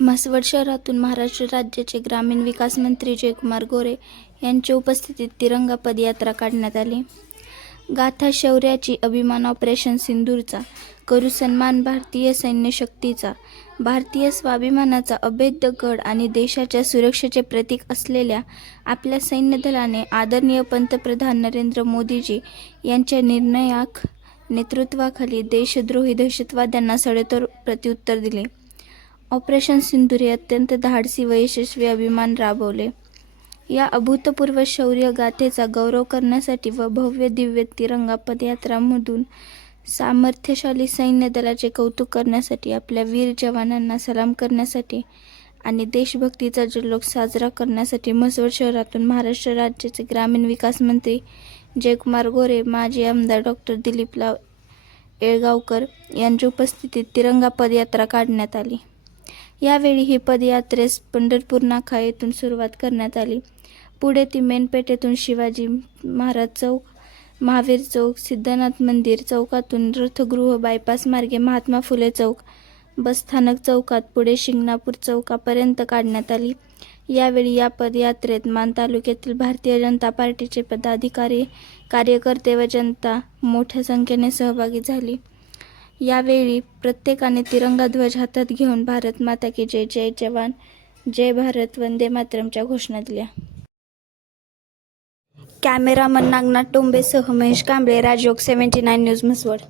म्हसवड शहरातून महाराष्ट्र राज्याचे ग्रामीण विकास मंत्री जयकुमार गोरे यांच्या उपस्थितीत तिरंगा पदयात्रा काढण्यात आली. गाथा शौर्याची अभिमान ऑपरेशन सिंदूरचा करू सन्मान भारतीय सैन्य शक्तीचा भारतीय स्वाभिमानाचा अभेद्य गड आणि देशाच्या सुरक्षेचे प्रतीक असलेल्या आपल्या सैन्य दलाने आदरणीय पंतप्रधान नरेंद्र मोदीजी यांच्या निर्णयाक नेतृत्वाखाली देशद्रोही दहशतवाद्यांना सडेतोड प्रत्युत्तर दिले. ऑपरेशन सिंधुरी अत्यंत धाडसी व यशस्वी अभिमान राबवले. या अभूतपूर्व शौर्य गाथेचा गौरव करण्यासाठी व भव्य दिव्य तिरंगा पदयात्रामधून सामर्थ्यशाली सैन्य दलाचे कौतुक करण्यासाठी आपल्या वीर जवानांना सलाम करण्यासाठी आणि देशभक्तीचा जल्लोष साजरा करण्यासाठी म्हसवड शहरातून महाराष्ट्र राज्याचे ग्रामीण विकास मंत्री जयकुमार गोरे माजी आमदार डॉक्टर दिलीपराव येळगावकर यांच्या उपस्थितीत तिरंगा पदयात्रा काढण्यात आली. यावेळी ही पदयात्रेस पंढरपूर नाका येथून सुरुवात करण्यात आली. पुढे ती मेनपेठेतून शिवाजी महाराज चौक महावीर चौक सिद्धनाथ मंदिर चौकातून रथगृह बायपास मार्गे महात्मा फुले चौक बसस्थानक चौकात पुढे शिंगणापूर चौकापर्यंत काढण्यात आली. यावेळी या पदयात्रेत मान तालुक्यातील भारतीय जनता पार्टीचे पदाधिकारी कार्यकर्ते व जनता मोठ्या संख्येने सहभागी झाली. यावेळी प्रत्येकाने तिरंगा ध्वज हातात घेऊन भारत माता की जय जय जवान जय भारत वंदे मातरमच्या घोषणा दिल्या. Cameraman Nagnath टोंबेसह Mahesh Kamble Rajyog seventy nine news Mhaswad.